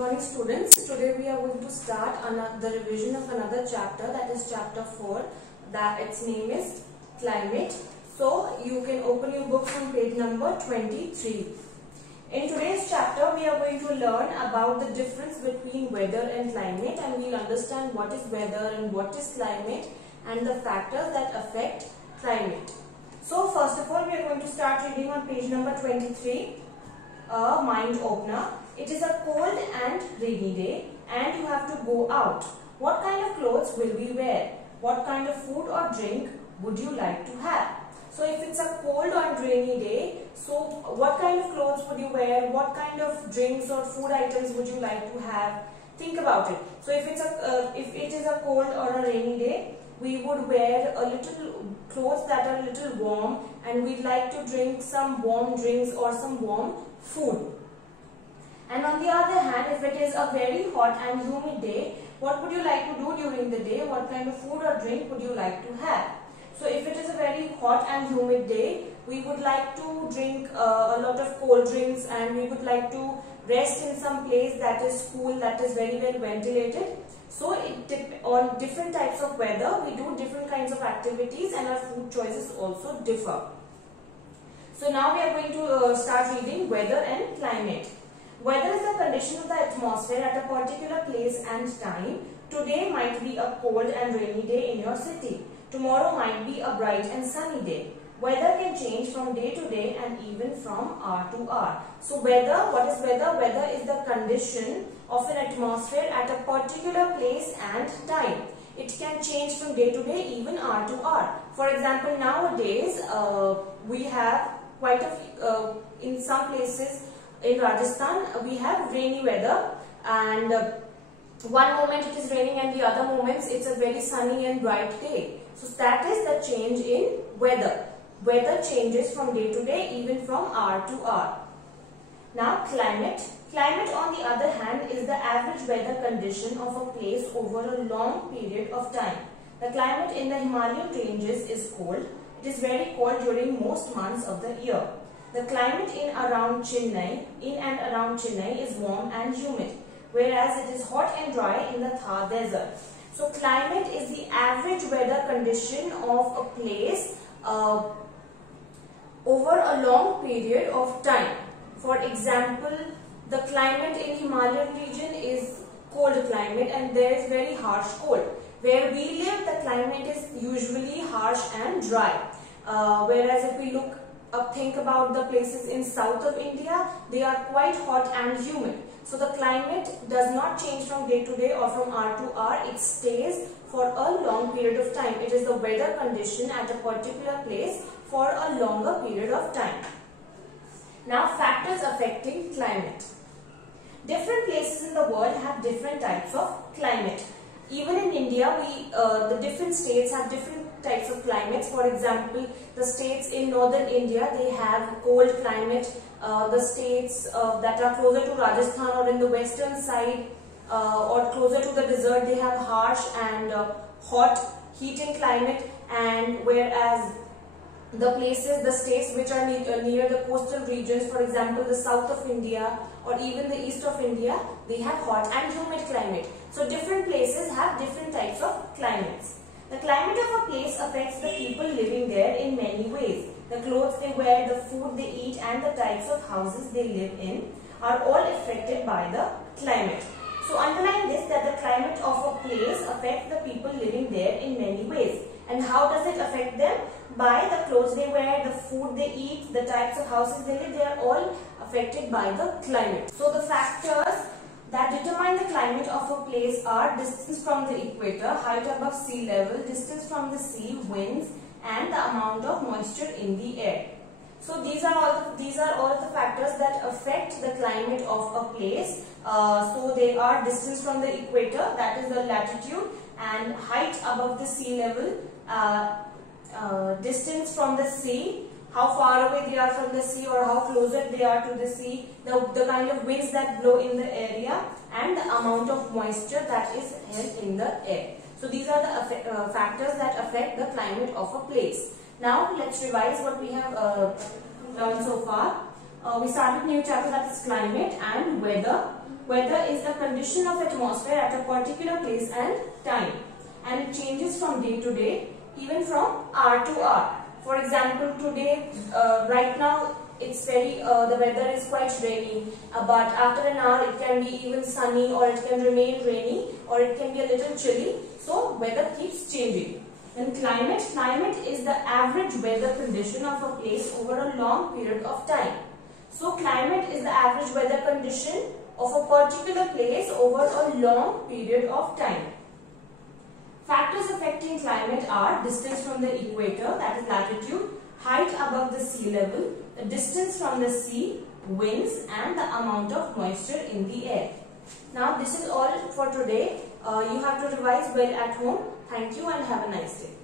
morning students. Today we are going to start the revision of another chapter, that is chapter 4, that its name is climate. So you can open your books on page number 23. In today's chapter we are going to learn about the difference between weather and climate, and we'll understand what is weather and what is climate and the factors that affect climate. So first of all we are going to start reading on page number 23. A mind opener. It is a cold and rainy day and you have to go out. What kind of clothes will we wear? What kind of food or drink would you like to have? So if it's a cold and rainy day, so what kind of clothes would you wear? What kind of drinks or food items would you like to have? Think about it. So if it is a cold or a rainy day, we would wear a little clothes that are a little warm, and we'd like to drink some warm drinks or some warm food. And on the other hand, if it is a very hot and humid day, what would you like to do during the day? What kind of food or drink would you like to have? So if it is a very hot and humid day, we would like to drink a lot of cold drinks, and we would like to rest in some place that is cool, that is very well ventilated. So on different types of weather, we do different kinds of activities, and our food choices also differ. So now we are going to start reading weather and climate. Weather is the condition of the atmosphere at a particular place and time. Today might be a cold and rainy day in your city. Tomorrow might be a bright and sunny day. Weather can change from day to day and even from hour to hour. So weather, what is weather? Weather is the condition of an atmosphere at a particular place and time. It can change from day to day, even hour to hour. For example, nowadays we have quite a in some places in Rajasthan we have rainy weather, and one moment it is raining and the other moments it's a very sunny and bright day. So that is the change in weather. Weather changes from day to day, even from hour to hour. Now climate. Climate on the other hand is the average weather condition of a place over a long period of time. The climate in the Himalayan ranges is cold. It is very cold during most months of the year. The climate in and around Chennai is warm and humid, whereas it is hot and dry in the Thar desert. So climate is the average weather condition of a place over a long period of time. For example, the climate in Himalayan region is cold climate, and there is very harsh cold. Where we live, the climate is usually harsh and dry. Whereas if we think about the places in south of India, they are quite hot and humid. So the climate does not change from day to day or from hour to hour. It stays for a long period of time. It is the weather condition at a particular place for a longer period of time. Now factors affecting climate. Different places in the world have different types of climate. Even in India, the different states have different types of climates. For example, the states in northern India, they have cold climate. The states that are closer to Rajasthan or in the western side or closer to the desert, they have harsh and hot heating climate. And whereas the states which are near the coastal regions, for example the south of India or even the east of India, they have hot and humid climate. So different places have different types of climates. The climate of a place affects the people living there in many ways. The clothes they wear, the food they eat, and the types of houses they live in are all affected by the climate. So underline this, that the climate of a place affects the people living there in many ways. And how does it affect them? By the clothes they wear, the food they eat, the types of houses they live, they are all affected by the climate. So the factors that determine the climate of a place are distance from the equator, height above sea level, distance from the sea, winds, and the amount of moisture in the air. So these are all the factors that affect the climate of a place. So they are distance from the equator, that is the latitude, and height above the sea level, distance from the sea, how far away they are from the sea or how closer they are to the sea, the kind of winds that blow in the area, and the amount of moisture that is held in the air. So these are the factors that affect the climate of a place. Now let's revise what we have learned so far. We started new chapter, that is climate and weather. weather is the condition of atmosphere at a particular place and time, and it changes from day to day, even from hour to hour. For example, today, right now, it's the weather is quite rainy, but after an hour it can be even sunny, or it can remain rainy, or it can be a little chilly. So weather keeps changing. And climate is the average weather condition of a place over a long period of time. So climate is the average weather condition of a particular place over a long period of time. Factors affecting climate are distance from the equator, that is latitude, height above the sea level, the distance from the sea, winds, and the amount of moisture in the air. Now this is all for today. You have to revise well at home. Thank you and have a nice day.